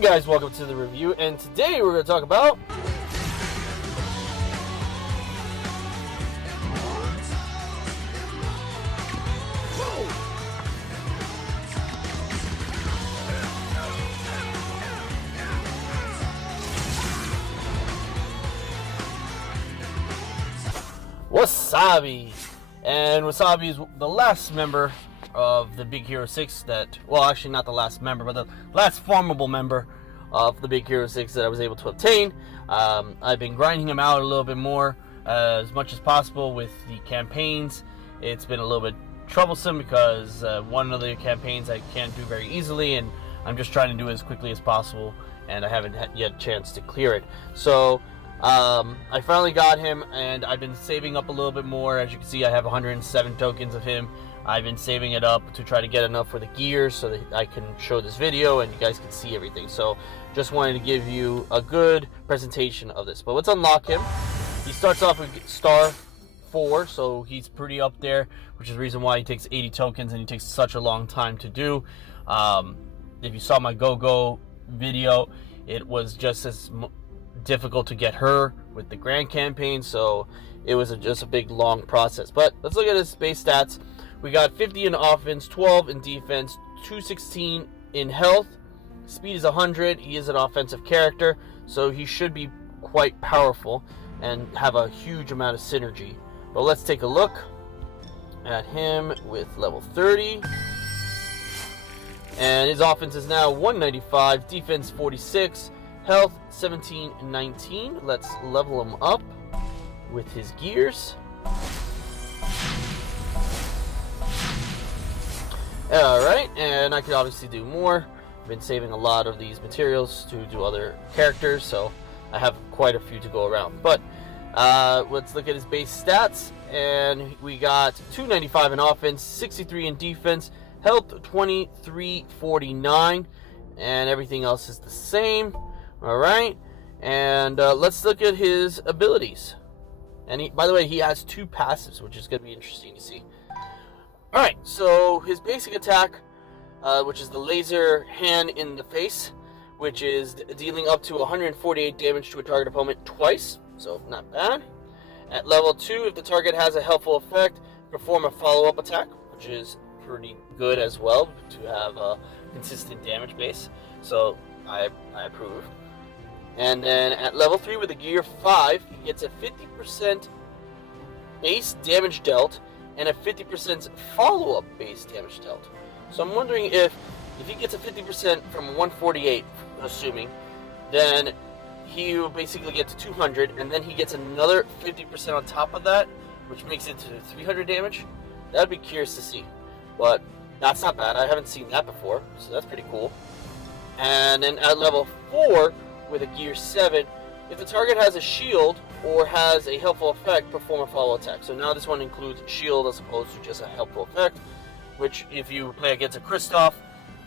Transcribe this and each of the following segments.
guys, welcome to the review, and today we're going to talk about Wasabi. And Wasabi is the last member of the Big Hero 6 that, well, actually not the last member, but the last formable member of the Big Hero 6 that I was able to obtain. I've been grinding him out a little bit more, as much as possible with the campaigns. It's been a little bit troublesome because one of the campaigns I can't do very easily, and I'm just trying to do it as quickly as possible, and I haven't yet a chance to clear it. So I finally got him, and I've been saving up a little bit more. As you can see, I have 107 tokens of him. I've been saving it up to try to get enough for the gears so that I can show this video and you guys can see everything. So just wanted to give you a good presentation of this. But let's unlock him. He starts off with star 4, so he's pretty up there, which is the reason why he takes 80 tokens and he takes such a long time to do. If you saw my go-go video, it was just as difficult to get her with the grand campaign, so it was just a big long process. But let's look at his base stats. We got 50 in offense, 12 in defense, 216 in health, speed is 100. He is an offensive character, so he should be quite powerful and have a huge amount of synergy. But let's take a look at him with level 30. And his offense is now 195, defense 46, health 1719. Let's level him up with his gears. Alright, and I could obviously do more. I've been saving a lot of these materials to do other characters, so I have quite a few to go around. But let's look at his base stats, and we got 295 in offense, 63 in defense, health 2349, and everything else is the same. Alright, and let's look at his abilities. And by the way, he has 2 passives, which is going to be interesting to see. Alright, so his basic attack, which is the laser hand in the face, which is dealing up to 148 damage to a target opponent twice, so not bad. At level 2, if the target has a helpful effect, perform a follow-up attack, which is pretty good as well to have a consistent damage base, so I approve. And then at level 3 with the gear 5, he gets a 50% base damage dealt and a 50% follow-up base damage dealt. So I'm wondering if he gets a 50% from 148, assuming, then he will basically get to 200, and then he gets another 50% on top of that, which makes it to 300 damage. That'd be curious to see, but that's not bad. I haven't seen that before, so that's pretty cool. And then at level 4 with a gear 7, if the target has a shield or has a helpful effect, perform a follow attack. So now this one includes shield as opposed to just a helpful effect, which if you play against a Kristoff,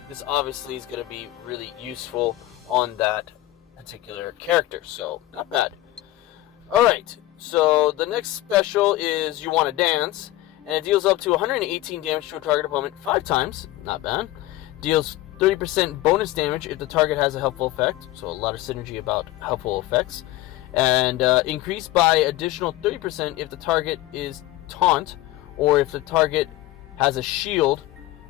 this obviously is going to be really useful on that particular character. So not bad. Alright, so the next special is You Wanna Dance, and it deals up to 118 damage to a target opponent 5 times. Not bad. Deals 30% bonus damage if the target has a helpful effect, so a lot of synergy about helpful effects, and increased by additional 30% if the target is taunt or if the target has a shield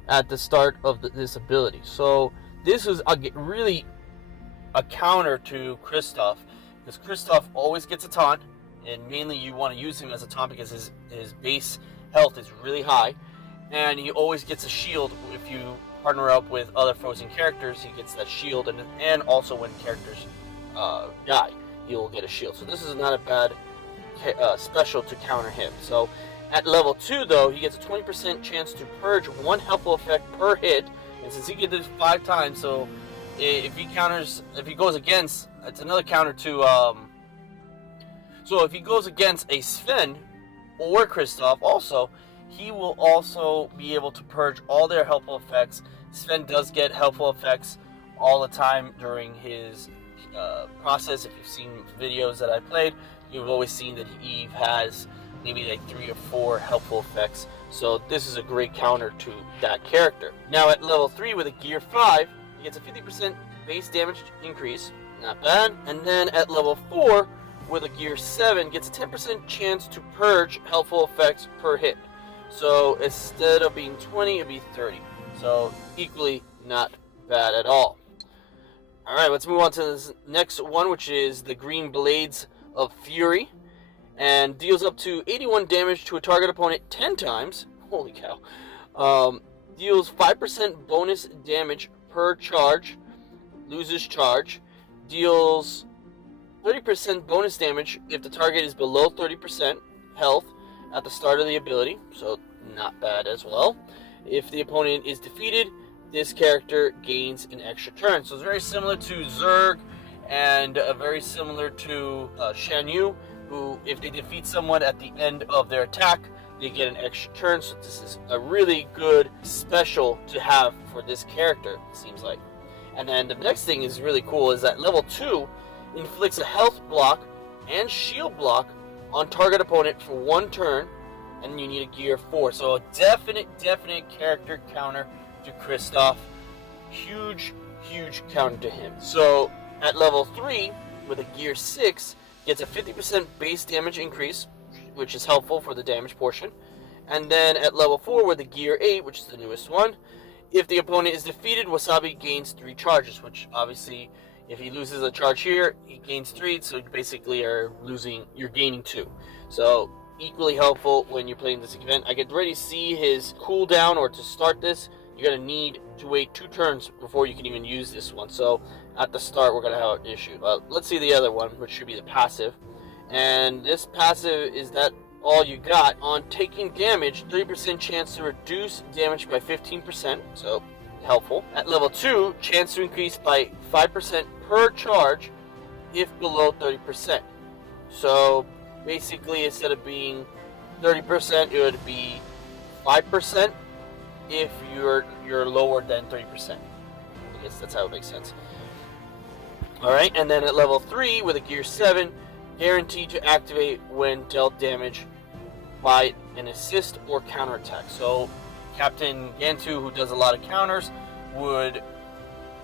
at the start of this ability. So this is really a counter to Kristoff, because Kristoff always gets a taunt, and mainly you want to use him as a taunt because his base health is really high, and he always gets a shield if you partner up with other frozen characters. He gets that shield, and also when characters die, he'll get a shield. So this is not a bad special to counter him. So at level 2 though, he gets a 20% chance to purge 1 helpful effect per hit, and since he can do this 5 times, so if he goes against, it's another counter to so if he goes against a Sven or Kristoff also, he will also be able to purge all their helpful effects. Sven does get helpful effects all the time during his process. If you've seen videos that I played, you've always seen that Eve has maybe like 3 or 4 helpful effects. So this is a great counter to that character. Now at level 3 with a gear 5, he gets a 50% base damage increase, not bad. And then at level 4, with a gear 7, gets a 10% chance to purge helpful effects per hit. So instead of being 20, it'd be 30. So equally not bad at all. Alright, let's move on to this next one, which is the Green Blades of Fury. And deals up to 81 damage to a target opponent 10 times. Holy cow. Deals 5% bonus damage per charge. Loses charge. Deals 30% bonus damage if the target is below 30% health at the start of the ability. So not bad as well. If the opponent is defeated, this character gains an extra turn. So it's very similar to Zerg and very similar to Shan Yu, who, if they defeat someone at the end of their attack, they get an extra turn. So this is a really good special to have for this character, it seems like. And then the next thing is really cool, is that level 2 inflicts a health block and shield block on target opponent for 1 turn, and you need a gear 4. So a definite character counter to Kristoff. Huge counter to him. So at level 3, with a gear 6, gets a 50% base damage increase, which is helpful for the damage portion. And then at level 4, with a gear 8, which is the newest one, if the opponent is defeated, Wasabi gains 3 charges, which obviously, if he loses a charge here, he gains 3, so you basically you're gaining 2. So equally helpful when you're playing this event. I could already see his cooldown, or to start this, you're going to need to wait 2 turns before you can even use this one. So at the start, we're going to have an issue. Let's see the other one, which should be the passive. And this passive is that all you got. On taking damage, 30% chance to reduce damage by 15%, so helpful. At level 2, chance to increase by 5% per charge if below 30%. So basically, instead of being 30%, it would be 5% if you're lower than 30%. I guess that's how it makes sense. Alright, and then at level 3, with a gear 7, guaranteed to activate when dealt damage by an assist or counterattack. So Captain Gantu, who does a lot of counters, would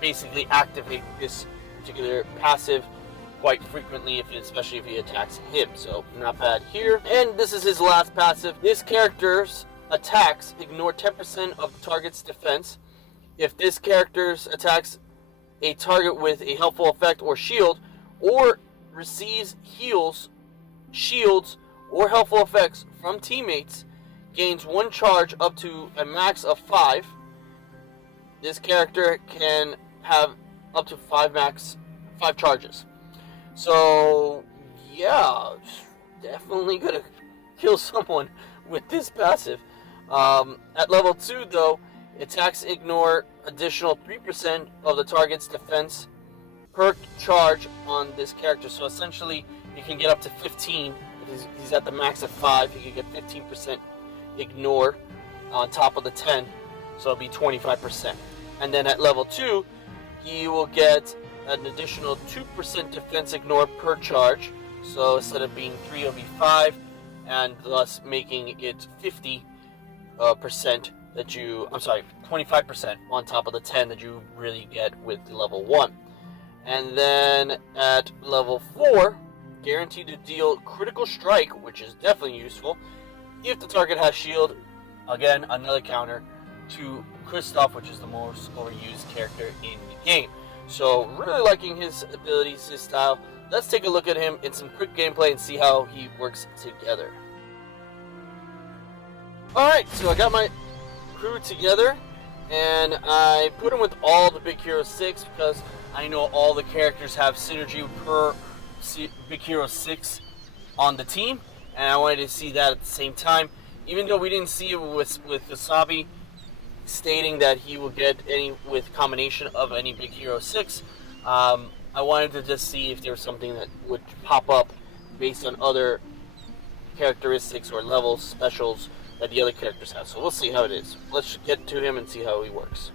basically activate this particular passive quite frequently, especially if he attacks him. So not bad here. And this is his last passive. This character's attacks ignore 10% of the target's defense. If this character's attacks a target with a helpful effect or shield, or receives heals, shields, or helpful effects from teammates, gains 1 charge up to a max of 5. This character can have up to 5 charges. So yeah, definitely gonna kill someone with this passive. At level 2 though, attacks ignore additional 3% of the target's defense per charge on this character. So essentially, you can get up to 15. If he's at the max of 5, he can get 15% ignore on top of the 10. So it'll be 25%. And then at level 2, he will get an additional 2% defense ignore per charge. So instead of being 3, it'll be 5, and thus making it 50% that you, 25% on top of the 10 that you really get with level 1. And then at level 4, guaranteed to deal critical strike, which is definitely useful if the target has shield. Again, another counter to Kristoff, which is the most overused character in the game. So really liking his abilities, his style. Let's take a look at him in some quick gameplay and see how he works together. Alright, so I got my crew together, and I put him with all the Big Hero 6 because I know all the characters have synergy per Big Hero 6 on the team, and I wanted to see that at the same time. Even though we didn't see it with Wasabi stating that he will get any with combination of any Big Hero 6, I wanted to just see if there was something that would pop up based on other characteristics or levels, specials that the other characters have. So we'll see how it is. Let's get to him and see how he works.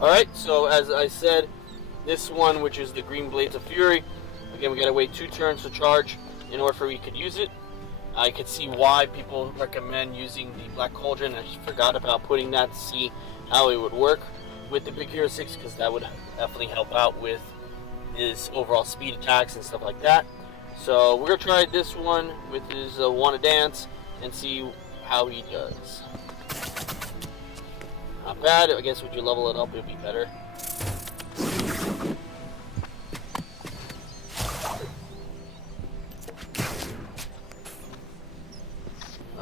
Alright, so as I said, this one, which is the Green Blades of Fury, again, we gotta wait 2 turns to charge in order for we could use it. I could see why people recommend using the Black Cauldron. I just forgot about putting that to see how it would work with the Big Hero 6, because that would definitely help out with his overall speed attacks and stuff like that. So we're going to try this one with his Wanna Dance and see how he does. Not bad. I guess would you level it up, it'll be better.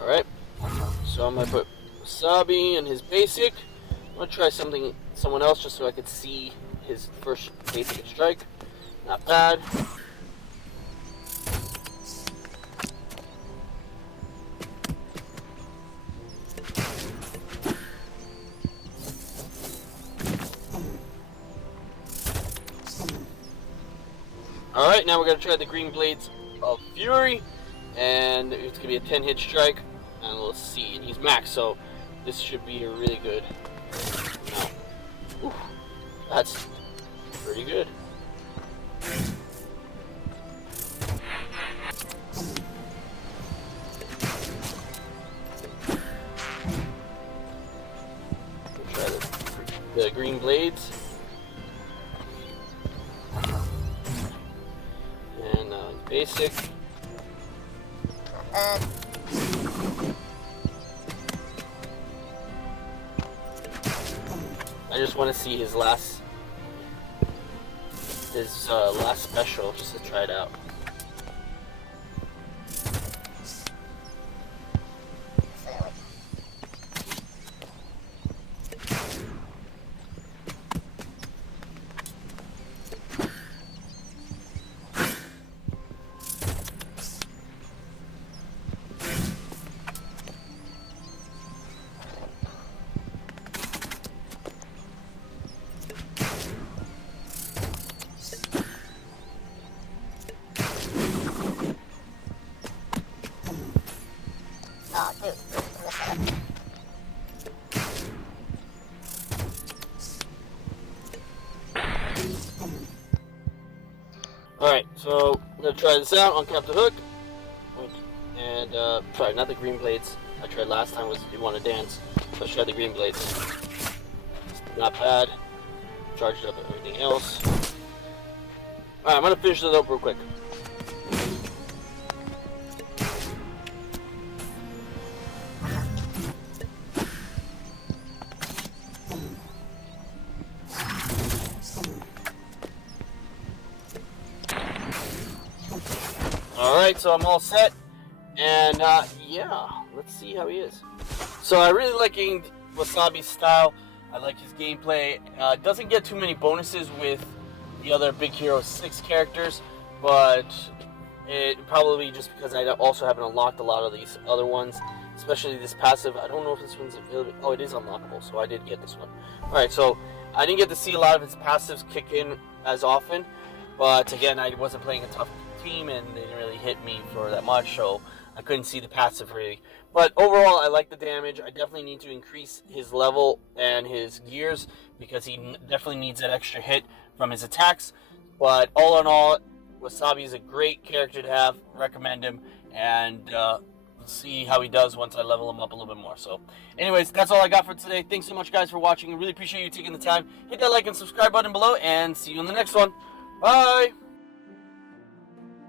Alright, so I'm going to put Wasabi in his basic. I'm going to try someone else just so I could see his first basic strike. Not bad. Alright, now we're going to try the Green Blades of Fury, and it's going to be a 10-hit strike, and we'll see. And he's max, so this should be a really good. Oof, that's pretty good. We'll try the Green Blades. And basic. I just want to see his last special just to try it out. Alright, so I'm going to try this out, uncap the hook, and sorry, not the Green Blades. I tried last time was You Wanna Dance, so let's try the Green Blades. Not bad. Charged up everything else. Alright, I'm going to finish this up real quick. Alright, so I'm all set, and yeah, let's see how he is. So I really liking Wasabi's style. I like his gameplay. Doesn't get too many bonuses with the other Big Hero 6 characters, but it probably just because I also haven't unlocked a lot of these other ones, especially this passive. I don't know if this one's available. Oh, it is unlockable, so I did get this one. Alright, so I didn't get to see a lot of his passives kick in as often, but again, I wasn't playing a tough team and they didn't really hit me for that much, so I couldn't see the passive really. But overall, I like the damage. I definitely need to increase his level and his gears because he definitely needs that extra hit from his attacks. But all in all, Wasabi is a great character to have. Recommend him, and we'll see how he does once I level him up a little bit more. So anyways, that's all I got for today. Thanks so much, guys, for watching. I really appreciate you taking the time. Hit that like and subscribe button below, and see you in the next one. Bye!